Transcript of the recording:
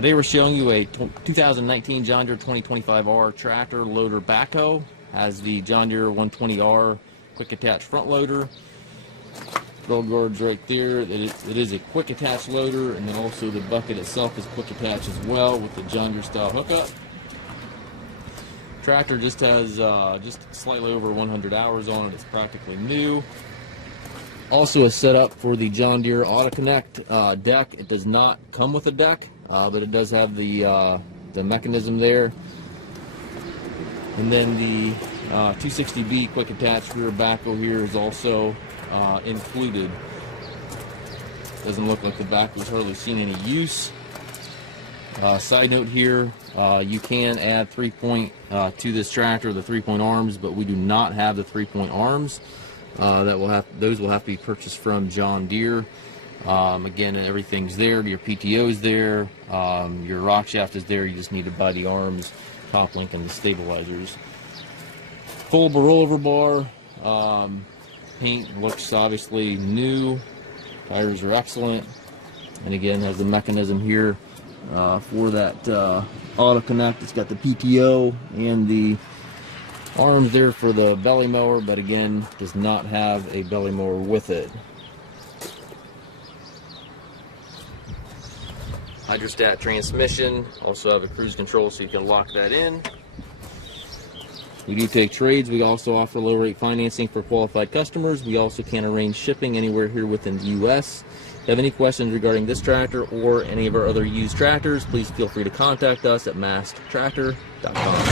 Today we're showing you a 2019 John Deere 2025R tractor loader backhoe. Has the John Deere 120R quick attach front loader. Bell guards right there. It is a quick attach loader, and then also the bucket itself is quick attach as well with the John Deere style hookup. Tractor just has just slightly over 100 hours on it. It's practically new. Also a setup for the John Deere Auto Connect deck. It does not come with a deck, but it does have the mechanism there. And then the 260B quick attach rear backhoe here is also included. Doesn't look like the backhoe's hardly seen any use. Side note here, you can add 3-point to this tractor, the 3-point arms, but we do not have the 3-point arms. Those will have to be purchased from John Deere. Again, everything's there. Your PTO is there. Your rock shaft is there. You just need to buy the arms, top link, and the stabilizers. Foldable rollover bar. Paint looks obviously new. Tires are excellent. And again, has the mechanism here for that auto connect. It's got the PTO and the arms there for the belly mower, but again, does not have a belly mower with it. Hydrostat transmission. Also have a cruise control so you can lock that in. We do take trades. We also offer low rate financing for qualified customers. We also can arrange shipping anywhere here within the U.S. If you have any questions regarding this tractor or any of our other used tractors, please feel free to contact us at maskedtractor.com.